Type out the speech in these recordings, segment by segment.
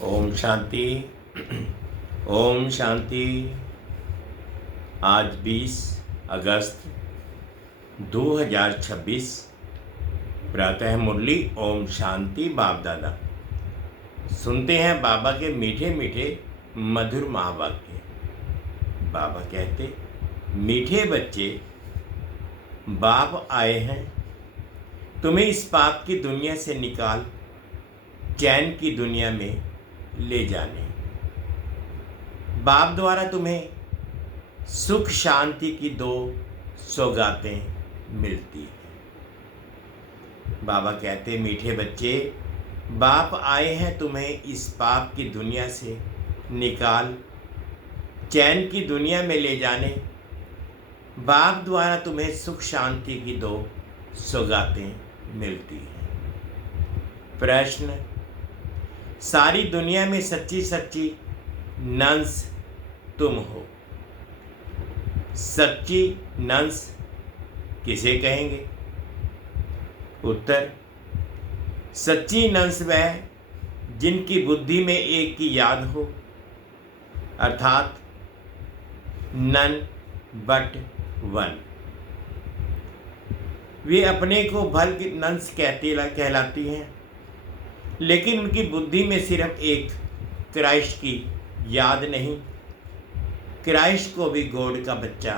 ओम शांति। ओम शांति। आज 20 अगस्त 2026 प्रातः मुरली ओम शांति। बाप दादा सुनते हैं बाबा के मीठे मीठे मधुर महावाक्य। बाबा कहते, मीठे बच्चे, बाप आए हैं तुम्हें इस पाप की दुनिया से निकाल चैन की दुनिया में ले जाने। बाप द्वारा तुम्हें सुख शांति की 2 सौगातें मिलती हैं। बाबा कहते, मीठे बच्चे, बाप आए हैं तुम्हें इस पाप की दुनिया से निकाल चैन की दुनिया में ले जाने। बाप द्वारा तुम्हें सुख शांति की 2 सौगातें मिलती हैं। प्रश्न, सारी दुनिया में सच्ची सच्ची नंस तुम हो। सच्ची नंस किसे कहेंगे? उत्तर, सच्ची नंस वह जिनकी बुद्धि में एक की याद हो, अर्थात नन बट वन। वे अपने को भल की नंस कहलाती हैं, लेकिन उनकी बुद्धि में सिर्फ एक क्राइस्ट की याद नहीं। क्राइस्ट को भी गॉड का बच्चा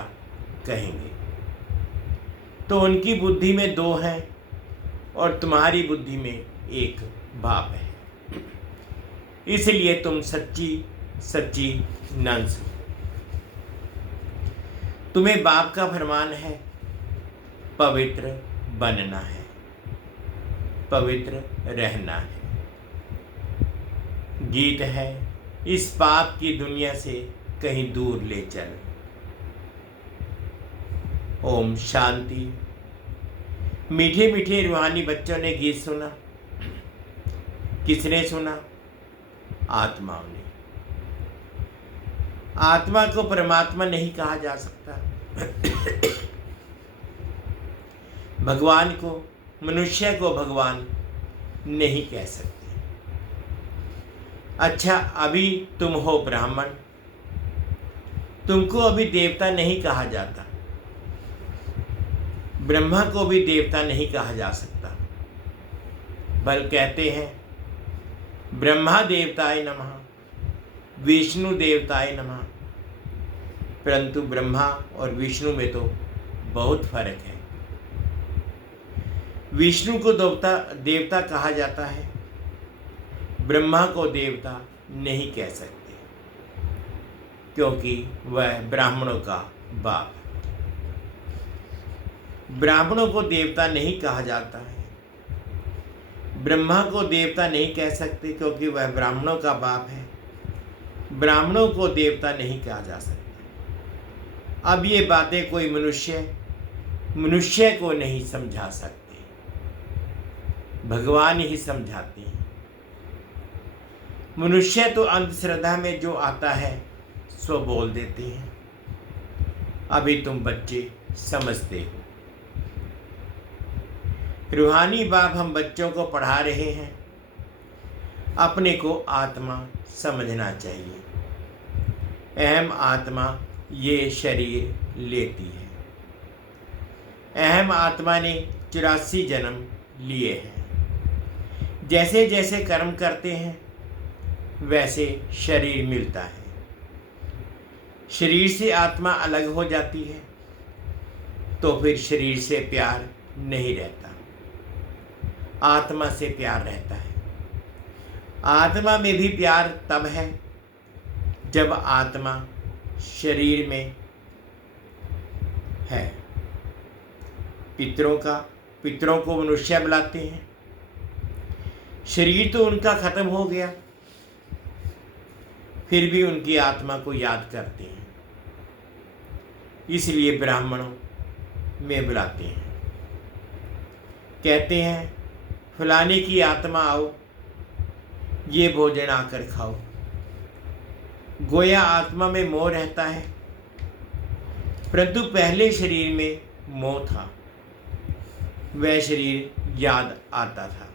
कहेंगे। तो उनकी बुद्धि में 2 हैं और तुम्हारी बुद्धि में एक बाप है। इसलिए तुम सच्ची सच्ची नंस हो। तुम्हें बाप का फरमान है, पवित्र बनना है, पवित्र रहना है। गीत है, इस पाप की दुनिया से कहीं दूर ले चल। ओम शांति। मीठे मीठे रूहानी बच्चों ने गीत सुना। किसने सुना? आत्माओं ने। आत्मा को परमात्मा नहीं कहा जा सकता। भगवान को, मनुष्य को भगवान नहीं कह सकते। अच्छा, अभी तुम हो ब्राह्मण, तुमको अभी देवता नहीं कहा जाता। ब्रह्मा को भी देवता नहीं कहा जा सकता। बल कहते हैं, ब्रह्मा देवताय नमः, विष्णु देवताय नमः। परंतु ब्रह्मा और विष्णु में तो बहुत फर्क है। विष्णु को देवता कहा जाता है, ब्रह्मा को देवता नहीं कह सकते, क्योंकि वह ब्राह्मणों का बाप है। ब्राह्मणों को देवता नहीं कहा जाता है। ब्रह्मा को देवता नहीं कह सकते, क्योंकि वह ब्राह्मणों का बाप है। ब्राह्मणों को देवता नहीं कहा जा सकता। अब ये बातें कोई मनुष्य को नहीं समझा सकते, भगवान ही समझाते हैं। मनुष्य तो अंधश्रद्धा में जो आता है सो बोल देते हैं। अभी तुम बच्चे समझते हो। रूहानी बाप हम बच्चों को पढ़ा रहे हैं, अपने को आत्मा समझना चाहिए। अहम आत्मा ये शरीर लेती है। अहम आत्मा ने 84 जन्म लिए हैं। जैसे जैसे कर्म करते हैं वैसे शरीर मिलता है। शरीर से आत्मा अलग हो जाती है तो फिर शरीर से प्यार नहीं रहता, आत्मा से प्यार रहता है। आत्मा में भी प्यार तब है जब आत्मा शरीर में है। पितरों को मनुष्य बुलाते हैं। शरीर तो उनका खत्म हो गया, फिर भी उनकी आत्मा को याद करते हैं, इसलिए ब्राह्मणों में बुलाते हैं। कहते हैं, फलाने की आत्मा आओ, ये भोजन आकर खाओ। गोया आत्मा में मोह रहता है, परंतु पहले शरीर में मोह था, वह शरीर याद आता था।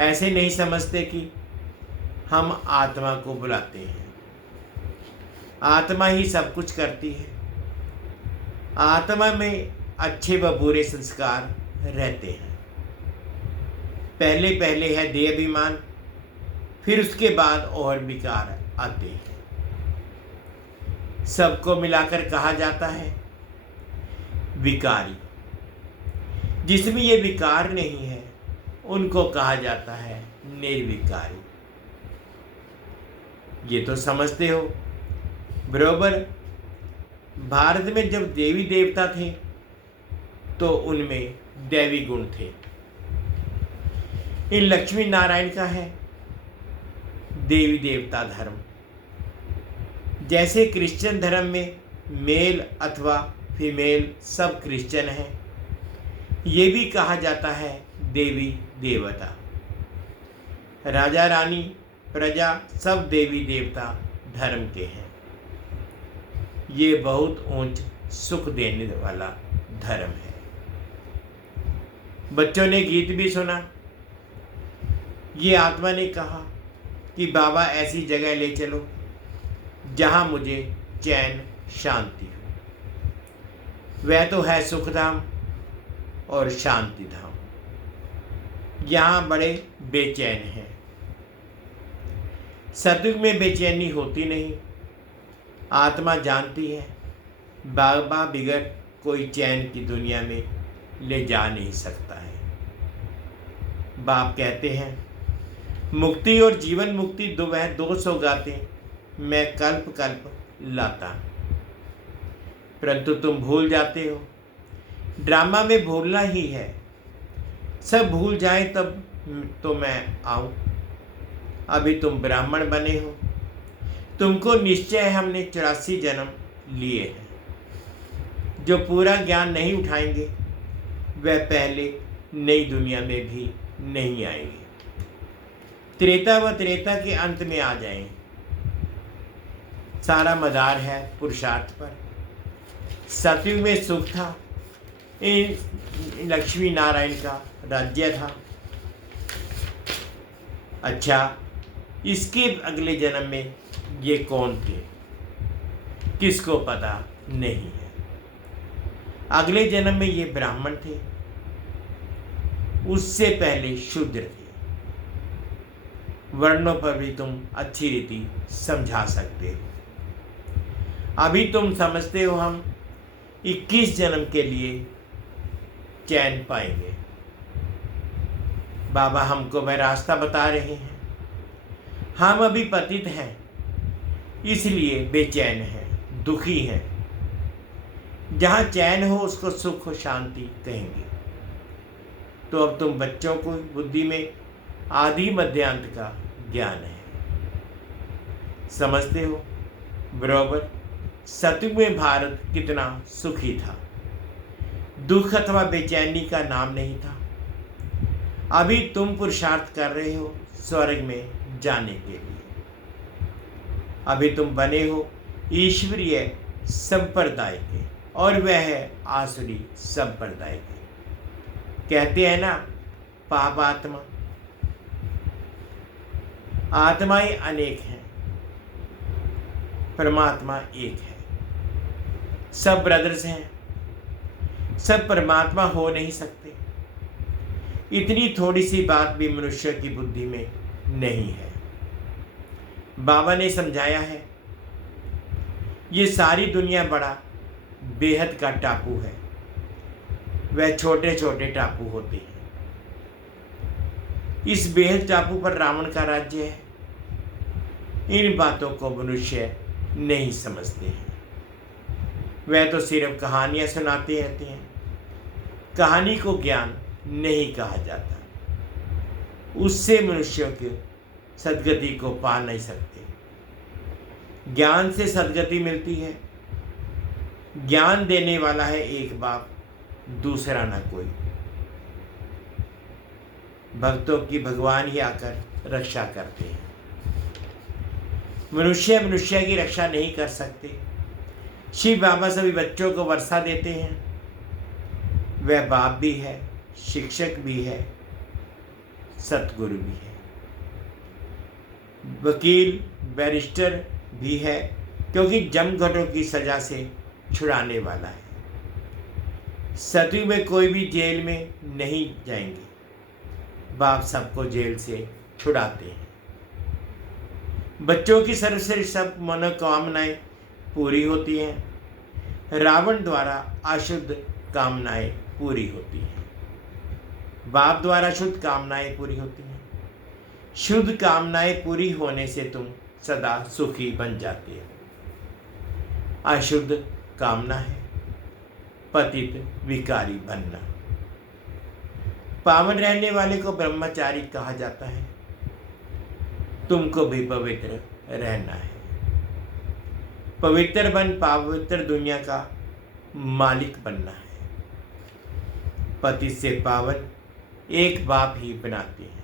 ऐसे नहीं समझते कि हम आत्मा को बुलाते हैं। आत्मा ही सब कुछ करती है। आत्मा में अच्छे व बुरे संस्कार रहते हैं। पहले पहले है देह अभिमान, फिर उसके बाद और विकार आते हैं। सबको मिलाकर कहा जाता है विकारी। जिसमें ये विकार नहीं है उनको कहा जाता है निर्विकारी। ये तो समझते हो। बराबर भारत में जब देवी देवता थे तो उनमें दैवी गुण थे। इन लक्ष्मी नारायण का है देवी देवता धर्म। जैसे क्रिश्चियन धर्म में मेल अथवा फीमेल सब क्रिश्चियन हैं, ये भी कहा जाता है देवी देवता। राजा रानी प्रजा सब देवी देवता धर्म के हैं। ये बहुत ऊंच सुख देने वाला धर्म है। बच्चों ने गीत भी सुना। ये आत्मा ने कहा कि बाबा ऐसी जगह ले चलो जहाँ मुझे चैन शांति हो। वह तो है सुखधाम और शांति धाम। यहाँ बड़े बेचैन हैं। सतयुग में बेचैनी होती नहीं। आत्मा जानती है बाबा बिगड़ कोई चैन की दुनिया में ले जा नहीं सकता है। बाप कहते हैं मुक्ति और जीवन मुक्ति वह दो सौगातें मैं कल्प कल्प लाता, परंतु तुम भूल जाते हो। ड्रामा में भूलना ही है। सब भूल जाए तब तो मैं आऊं। अभी तुम ब्राह्मण बने हो। तुमको निश्चय है हमने 84 जन्म लिए हैं। जो पूरा ज्ञान नहीं उठाएंगे वह पहले नई दुनिया में भी नहीं आएंगे। त्रेता व त्रेता के अंत में आ जाएं। सारा मदार है पुरुषार्थ पर। सतयुग में सुख था। इन लक्ष्मी नारायण का राज्य था। अच्छा, इसके अगले जन्म में ये कौन थे किसको पता नहीं है। अगले जन्म में ये ब्राह्मण थे, उससे पहले शूद्र थे। वर्णों पर भी तुम अच्छी रीति समझा सकते हो। अभी तुम समझते हो हम 21 जन्म के लिए चैन पाएंगे। बाबा हमको वह रास्ता बता रहे हैं। हम अभी पतित हैं, इसलिए बेचैन हैं, दुखी हैं। जहाँ चैन हो उसको सुख शांति कहेंगे। तो अब तुम बच्चों को बुद्धि में आदि मध्यांत का ज्ञान है, समझते हो। बराबर सतयुग में भारत कितना सुखी था। दुख अथवा बेचैनी का नाम नहीं था। अभी तुम पुरुषार्थ कर रहे हो स्वर्ग में जाने के लिए। अभी तुम बने हो ईश्वरीय संप्रदाय के और वह है आसुरी संप्रदाय के। कहते हैं ना पाप आत्मा। आत्माएं अनेक हैं, परमात्मा एक है। सब ब्रदर्स हैं, सब परमात्मा हो नहीं सकते। इतनी थोड़ी सी बात भी मनुष्य की बुद्धि में नहीं है। बाबा ने समझाया है ये सारी दुनिया बड़ा बेहद का टापू है। वह छोटे छोटे टापू होते हैं। इस बेहद टापू पर रावण का राज्य है। इन बातों को मनुष्य नहीं समझते हैं। वह तो सिर्फ कहानियां सुनाते रहते हैं। कहानी को ज्ञान नहीं कहा जाता। उससे मनुष्यों के सद्गति को पा नहीं सकते। ज्ञान से सद्गति मिलती है। ज्ञान देने वाला है एक बाप, दूसरा ना कोई। भक्तों की भगवान ही आकर रक्षा करते हैं। मनुष्य मनुष्य की रक्षा नहीं कर सकते। शिव बाबा सभी बच्चों को वर्षा देते हैं। वह बाप भी है, शिक्षक भी है, सतगुरु भी है। वकील बैरिस्टर भी है, क्योंकि जमघटों की सजा से छुड़ाने वाला है। सतयुग में कोई भी जेल में नहीं जाएंगे, बाप सबको जेल से छुड़ाते हैं। बच्चों की सर्वश्रेष्ठ सब मनोकामनाएं पूरी होती हैं। रावण द्वारा अशुद्ध कामनाएं पूरी होती हैं, बाप द्वारा शुद्ध कामनाएं पूरी होती हैं। शुद्ध कामनाएं पूरी होने से तुम सदा सुखी बन जाते हो। अशुद्ध कामना है पतित विकारी बनना। पावन रहने वाले को ब्रह्मचारी कहा जाता है। तुमको भी पवित्र रहना है। पवित्र बन पवित्र दुनिया का मालिक बनना है। पति से पावन एक बाप ही बनाते हैं।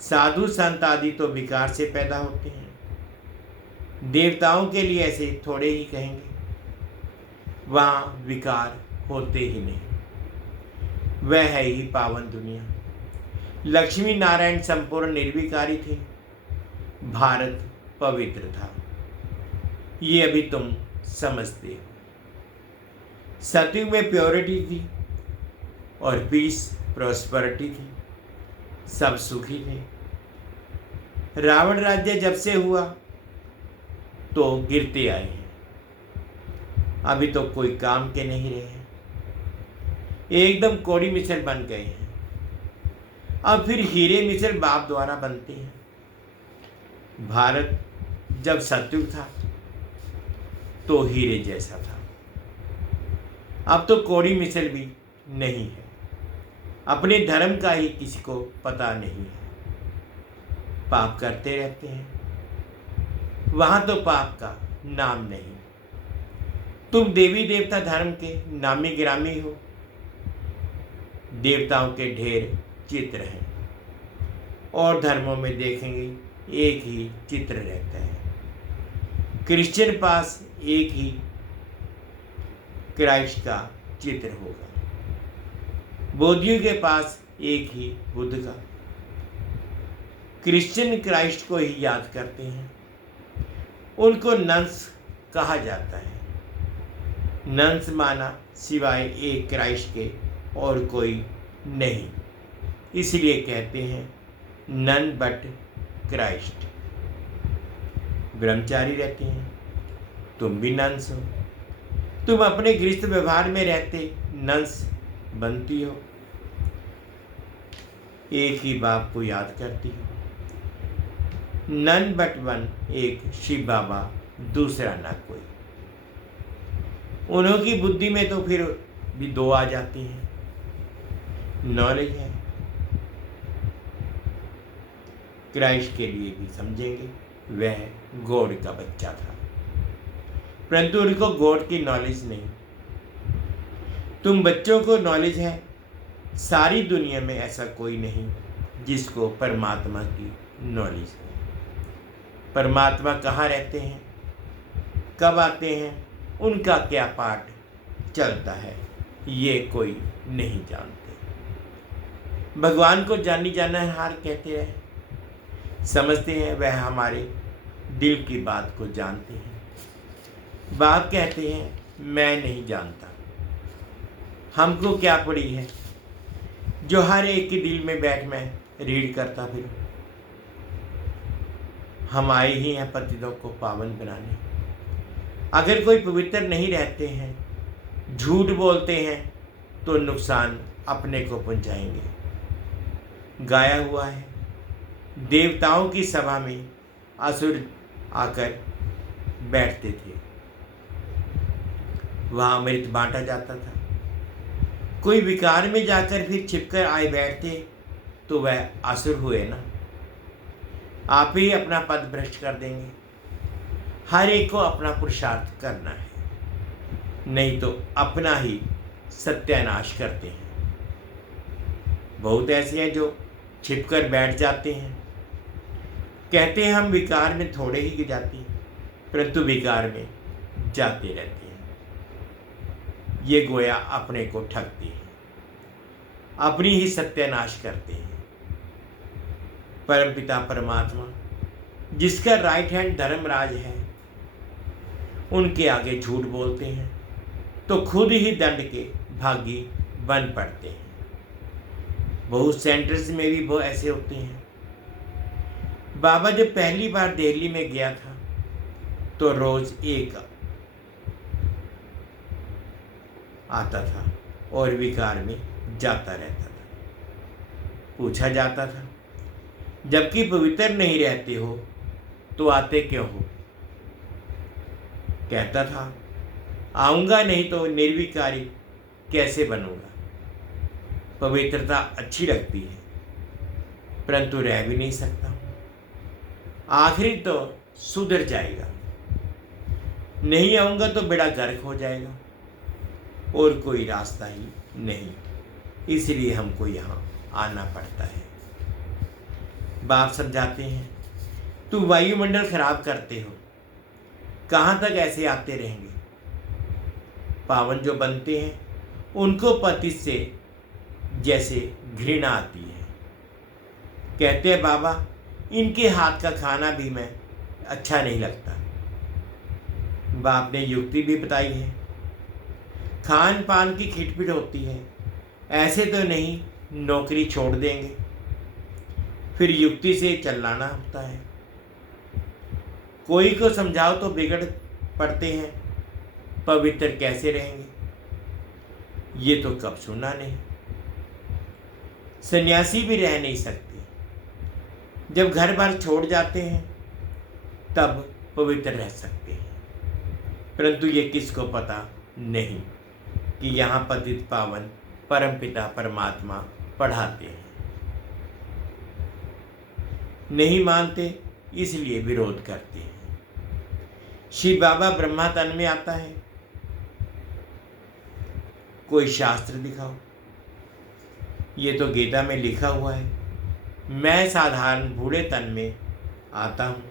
साधु संत आदि तो विकार से पैदा होते हैं। देवताओं के लिए ऐसे थोड़े ही कहेंगे, वहाँ विकार होते ही नहीं। वह है ही पावन दुनिया। लक्ष्मी नारायण संपूर्ण निर्विकारी थे। भारत पवित्र था। ये अभी तुम समझते हो। सतयुग में प्योरिटी थी और पीस प्रॉस्पेरिटी थी। सब सुखी थे। रावण राज्य जब से हुआ तो गिरते आए हैं। अभी तो कोई काम के नहीं रहे हैं, एकदम कोड़ी मिसल बन गए हैं। अब फिर हीरे मिसल बाप द्वारा बनते हैं। भारत जब सतयुग था तो हीरे जैसा था। अब तो कोड़ी मिसल भी नहीं है। अपने धर्म का ही किसी को पता नहीं है। पाप करते रहते हैं। वहां तो पाप का नाम नहीं। तुम देवी देवता धर्म के नामी गिरामी हो। देवताओं के ढेर चित्र हैं और धर्मों में देखेंगे एक ही चित्र रहता है। क्रिश्चियन पास एक ही क्राइस्ट का चित्र होगा। बौद्धियों के पास एक ही बुद्ध का। क्रिश्चियन क्राइस्ट को ही याद करते हैं। उनको नंस कहा जाता है। नंस माना सिवाय एक क्राइस्ट के और कोई नहीं, इसलिए कहते हैं नन बट क्राइस्ट। ब्रह्मचारी रहते हैं। तुम भी नंस हो। तुम अपने गृहस्थ व्यवहार में रहते नंस बनती हो। एक ही बाप को याद करती हो। नन बट वन, एक शिव बाबा, दूसरा ना कोई। उन्हों की बुद्धि में तो फिर भी दो आ जाती हैं। नॉलेज है। क्राइस्ट के लिए भी समझेंगे वह गॉड का बच्चा था, परंतु उनको गॉड की नॉलेज नहीं। तुम बच्चों को नॉलेज है। सारी दुनिया में ऐसा कोई नहीं जिसको परमात्मा की नॉलेज है। परमात्मा कहाँ रहते हैं, कब आते हैं, उनका क्या पाठ चलता है, ये कोई नहीं जानते। भगवान को जानी जाना हार कहते हैं। समझते हैं वह हमारे दिल की बात को जानते हैं। बाप कहते हैं मैं नहीं जानता। हमको क्या पड़ी है जो हर एक के दिल में बैठ मैं रीड करता फिर। हम आए ही हैं पतितों को पावन बनाने। अगर कोई पवित्र नहीं रहते हैं, झूठ बोलते हैं, तो नुकसान अपने को पहुंचाएंगे। गाया हुआ है, देवताओं की सभा में असुर आकर बैठते थे। वहाँ अमृत बांटा जाता था। कोई विकार में जाकर फिर छिपकर आए बैठते तो वह असुर हुए ना। आप ही अपना पद भ्रष्ट कर देंगे। हर एक को अपना पुरुषार्थ करना है, नहीं तो अपना ही सत्यानाश करते हैं। बहुत ऐसे हैं जो छिपकर बैठ जाते हैं। कहते हैं हम विकार में थोड़े ही जाते हैं, परंतु विकार में जाते रहते हैं। ये गोया अपने को ठगते हैं, अपनी ही सत्यानाश करते हैं। परमपिता परमात्मा, जिसका राइट हैंड धर्मराज है, उनके आगे झूठ बोलते हैं तो खुद ही दंड के भागी बन पड़ते हैं। बहुत सेंटर्स में भी वो ऐसे होते हैं। बाबा जब पहली बार दिल्ली में गया था तो रोज एक आता था और विकार में जाता रहता था। पूछा जाता था, जबकि पवित्र नहीं रहते हो तो आते क्यों हो? कहता था, आऊंगा नहीं तो निर्विकारी कैसे बनूंगा। पवित्रता अच्छी लगती है परंतु रह भी नहीं सकता। आखिरी तो सुधर जाएगा। नहीं आऊंगा तो बेड़ा गर्क हो जाएगा और कोई रास्ता ही नहीं। इसलिए हमको यहाँ आना पड़ता है। बाप समझाते हैं, तू वायुमंडल खराब करते हो, कहाँ तक ऐसे आते रहेंगे। पावन जो बनते हैं उनको पति से जैसे घृणा आती है। कहते हैं बाबा, इनके हाथ का खाना भी मैं अच्छा नहीं लगता। बाप ने युक्ति भी बताई है। खान पान की खिटपिट होती है, ऐसे तो नहीं नौकरी छोड़ देंगे। फिर युक्ति से चलाना होता है। कोई को समझाओ तो बिगड़ पड़ते हैं, पवित्र कैसे रहेंगे? ये तो कब सुना नहीं। सन्यासी भी रह नहीं सकते। जब घर बार छोड़ जाते हैं तब पवित्र रह सकते हैं, परंतु ये किसको पता नहीं कि यहाँ पतित पावन परमपिता परमात्मा पढ़ाते हैं। नहीं मानते इसलिए विरोध करते हैं। शिव बाबा ब्रह्मा तन में आता है, कोई शास्त्र दिखाओ। ये तो गीता में लिखा हुआ है, मैं साधारण बूढ़े तन में आता हूँ,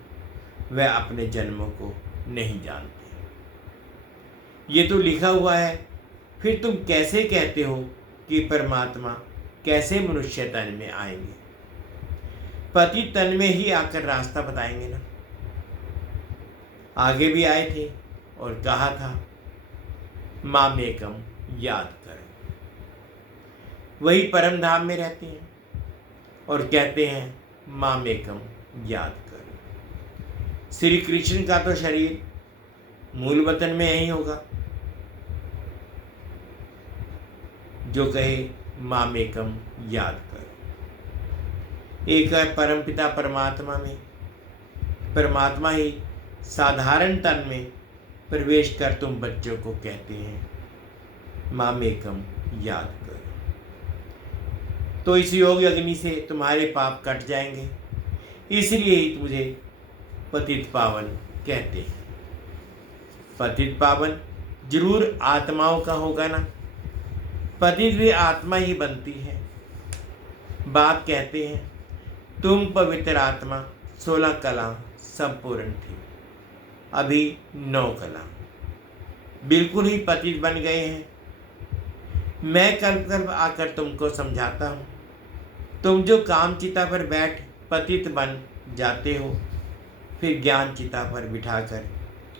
वह अपने जन्मों को नहीं जानते। ये तो लिखा हुआ है, फिर तुम कैसे कहते हो कि परमात्मा कैसे मनुष्य तन में आएंगे? पति तन में ही आकर रास्ता बताएंगे ना। आगे भी आए थे और कहा था, मामेकम याद करो। वही परम धाम में रहते हैं और कहते हैं मामेकम याद करो। श्री कृष्ण का तो शरीर मूल वतन में यही होगा। जो कहे मामेकम याद करो। एक है परमपिता परमात्मा में, परमात्मा ही साधारण तन में प्रवेश कर तुम बच्चों को कहते हैं मामेकम याद करो। तो इस योग अग्नि से तुम्हारे पाप कट जाएंगे। इसलिए ही तुझे पतित पावन कहते हैं। पतित पावन जरूर आत्माओं का होगा ना। पतित भी आत्मा ही बनती है। बाप कहते हैं, तुम पवित्र आत्मा 16 कला संपूर्ण थी, अभी 9 कला बिल्कुल ही पतित बन गए हैं। मैं कल्प कल्प आकर तुमको समझाता हूँ। तुम जो काम चिता पर बैठ पतित बन जाते हो, फिर ज्ञान चिता पर बिठाकर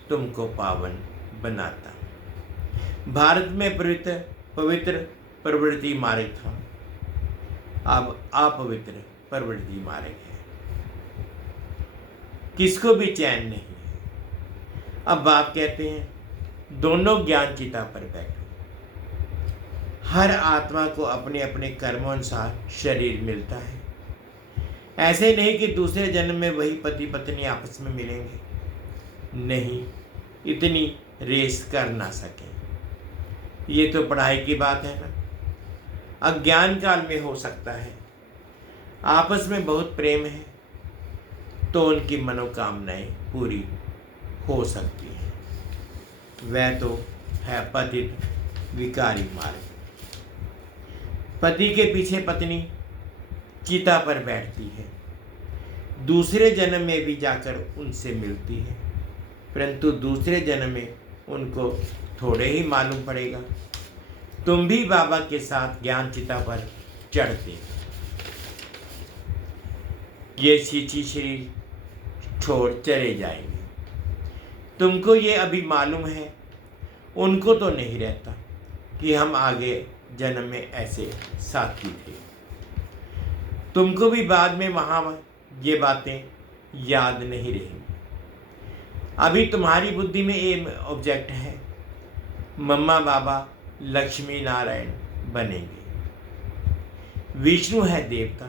तुमको पावन बनाता हूँ। भारत में पवित्र प्रवृत्ति मार्ग था, अब अपवित्र प्रवृत्ति मार्ग है। किसको भी चैन नहीं है। अब बाप कहते हैं, दोनों ज्ञान चिता पर बैठो। हर आत्मा को अपने अपने कर्मों-अनुसार शरीर मिलता है। ऐसे नहीं कि दूसरे जन्म में वही पति पत्नी आपस में मिलेंगे। नहीं, इतनी रेस कर ना सके। ये तो पढ़ाई की बात है ना। अज्ञान काल में हो सकता है, आपस में बहुत प्रेम है तो उनकी मनोकामनाएं पूरी हो सकती हैं। वह तो है पतित विकारी मार्ग। पति के पीछे पत्नी चिता पर बैठती है, दूसरे जन्म में भी जाकर उनसे मिलती है, परंतु दूसरे जन्म में उनको थोड़े ही मालूम पड़ेगा। तुम भी बाबा के साथ ज्ञान चिता पर चढ़ते। ये शीची शरीर छोड़ चले जाएंगे। तुमको ये अभी मालूम है, उनको तो नहीं रहता कि हम आगे जन्म में ऐसे साथी थे। तुमको भी बाद में वहाँ ये बातें याद नहीं रहेंगी। अभी तुम्हारी बुद्धि में ये ऑब्जेक्ट है, मम्मा बाबा लक्ष्मी नारायण बनेंगे। विष्णु है देवता,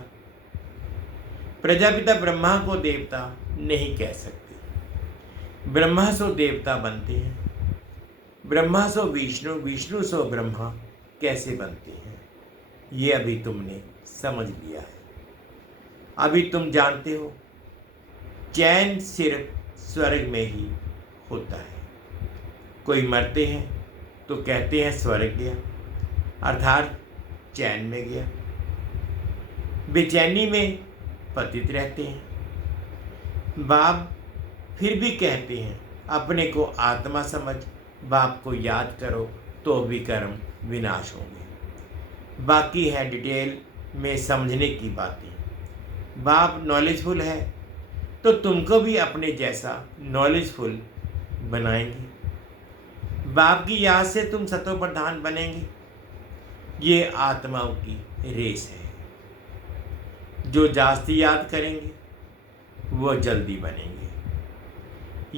प्रजापिता ब्रह्मा को देवता नहीं कह सकते। ब्रह्मा सो देवता बनते हैं, ब्रह्मा सो विष्णु, विष्णु सो ब्रह्मा कैसे बनते हैं, ये अभी तुमने समझ लिया है। अभी तुम जानते हो चैन सिर्फ स्वर्ग में ही होता है। कोई मरते हैं तो कहते हैं स्वर्ग गया, अर्थात चैन में गया। बेचैनी में पतित रहते हैं। बाप फिर भी कहते हैं अपने को आत्मा समझ, बाप को याद करो तो भी कर्म विनाश होंगे। बाकी है डिटेल में समझने की बातें। बाप नॉलेजफुल है तो तुमको भी अपने जैसा नॉलेजफुल बनाएंगे। बाप की याद से तुम सतो प्रधान बनेंगे। ये आत्माओं की रेस है। जो जास्ती याद करेंगे वो जल्दी बनेंगे।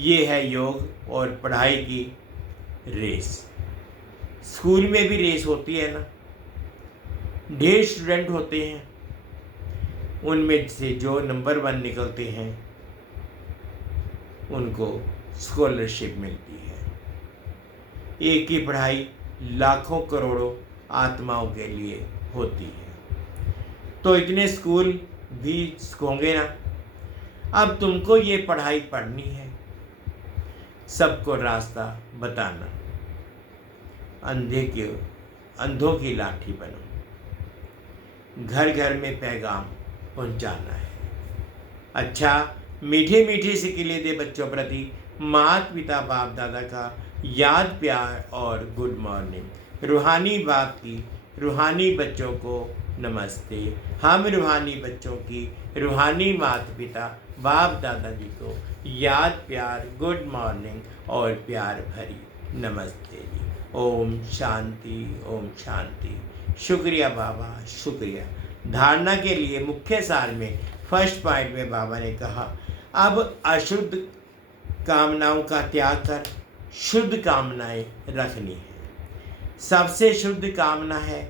ये है योग और पढ़ाई की रेस। स्कूल में भी रेस होती है ना, ढेर स्टूडेंट होते हैं, उनमें से जो नंबर 1 निकलते हैं उनको स्कॉलरशिप मिलती है। एक ही पढ़ाई लाखों करोड़ों आत्माओं के लिए होती है। तो इतने स्कूल भी होंगे ना। अब तुमको ये पढ़ाई पढ़नी है, सबको रास्ता बताना, अंधों की लाठी बनो, घर घर में पैगाम पहुंचाना है। अच्छा, मीठे मीठे से किले दे बच्चों प्रति माता पिता बाप दादा का याद प्यार और गुड मॉर्निंग। रूहानी बाप की रूहानी बच्चों को नमस्ते। हम रूहानी बच्चों की रूहानी माता पिता बाप दादाजी को याद प्यार गुड मॉर्निंग और प्यार भरी नमस्ते जी। ओम शांति, ओम शांति। शुक्रिया बाबा, शुक्रिया। धारणा के लिए मुख्य सार में फर्स्ट पॉइंट में बाबा ने कहा, अब अशुद्ध कामनाओं का त्याग कर शुद्ध कामनाएं रखनी है। सबसे शुद्ध कामना है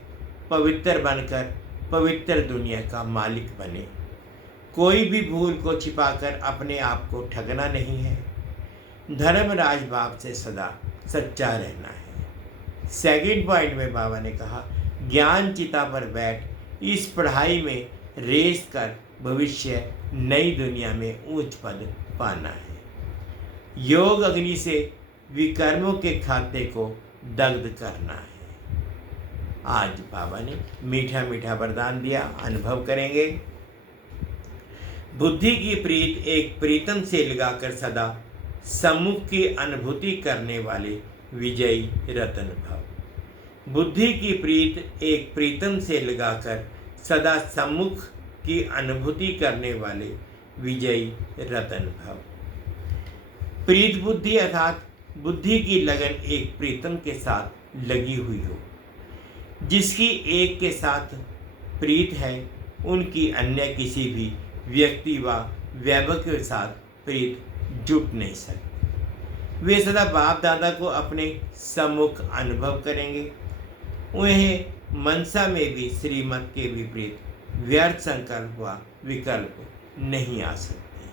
पवित्र बनकर पवित्र दुनिया का मालिक बने। कोई भी भूल को छिपाकर अपने आप को ठगना नहीं है। धर्मराज बाप से सदा सच्चा रहना है। सेकंड पॉइंट में बाबा ने कहा, ज्ञान चिता पर बैठ इस पढ़ाई में रेस कर भविष्य नई दुनिया में ऊंच पद पाना है। योग अग्नि से विकर्मों के खाते को दग्ध करना है। आज बाबा ने मीठा मीठा वरदान दिया, अनुभव करेंगे। बुद्धि की प्रीत एक प्रीतम से लगाकर सदा सम्मुख की अनुभूति करने वाले विजयी रतन भव। बुद्धि की प्रीत एक प्रीतम से लगाकर सदा सम्मुख की अनुभूति करने वाले विजयी रतन भव। प्रीत बुद्धि अर्थात बुद्धि की लगन एक प्रीतम के साथ लगी हुई हो। जिसकी एक के साथ प्रीत है, उनकी अन्य किसी भी व्यक्ति व वैभव के साथ प्रीत जुट नहीं सकती। वे सदा बाप दादा को अपने सम्मुख अनुभव करेंगे। उन्हें मनसा में भी श्रीमत के विपरीत व्यर्थ संकल्प व विकल्प नहीं आ सकते।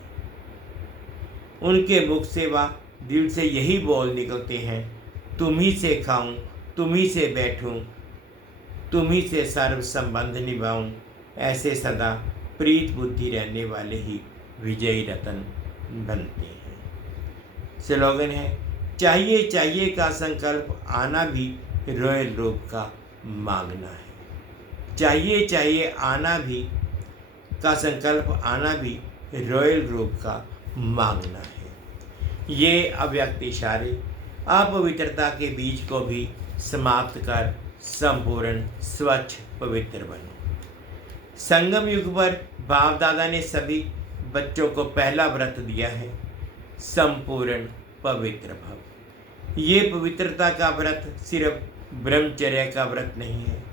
उनके मुख से व दिल से यही बोल निकलते हैं, तुम ही से खाऊं, तुम ही से बैठूं, तुम ही से सर्व संबंध निभाऊं। ऐसे सदा प्रीत बुद्धि रहने वाले ही विजयी रतन बनते हैं। स्लोगन है, चाहिए चाहिए का संकल्प आना भी रॉयल रूप का मांगना है। चाहिए चाहिए आना भी का संकल्प आना भी रॉयल रूप का मांगना है। ये अव्यक्त इशारे अपवित्रता के बीज को भी समाप्त कर संपूर्ण स्वच्छ पवित्र बनो। संगम युग पर बाप दादा ने सभी बच्चों को पहला व्रत दिया है, संपूर्ण पवित्र भव। ये पवित्रता का व्रत सिर्फ ब्रह्मचर्य का व्रत नहीं है,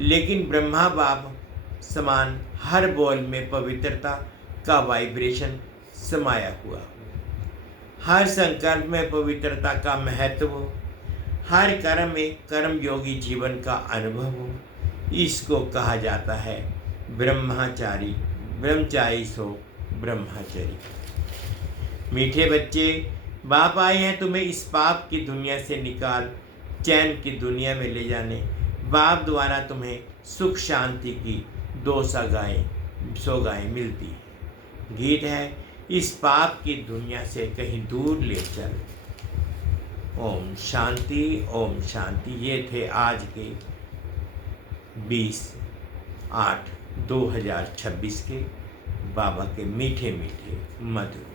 लेकिन ब्रह्मा बाप समान हर बोल में पवित्रता का वाइब्रेशन समाया हुआ हो। हर संकल्प में पवित्रता का महत्व हो, हर कर्म में कर्म योगी जीवन का अनुभव हो। इसको कहा जाता है ब्रह्मचारी, ब्रह्मचारी सो ब्रह्मचरी। मीठे बच्चे, बाप आए हैं तुम्हें इस पाप की दुनिया से निकाल चैन की दुनिया में ले जाने। बाप द्वारा तुम्हें सुख शांति की दो सौगाएं मिलती है। गीत है, इस पाप की दुनिया से कहीं दूर ले चल। ओम शांति, ओम शांति। ये थे आज के 20/8/2026 के बाबा के मीठे मीठे मधुर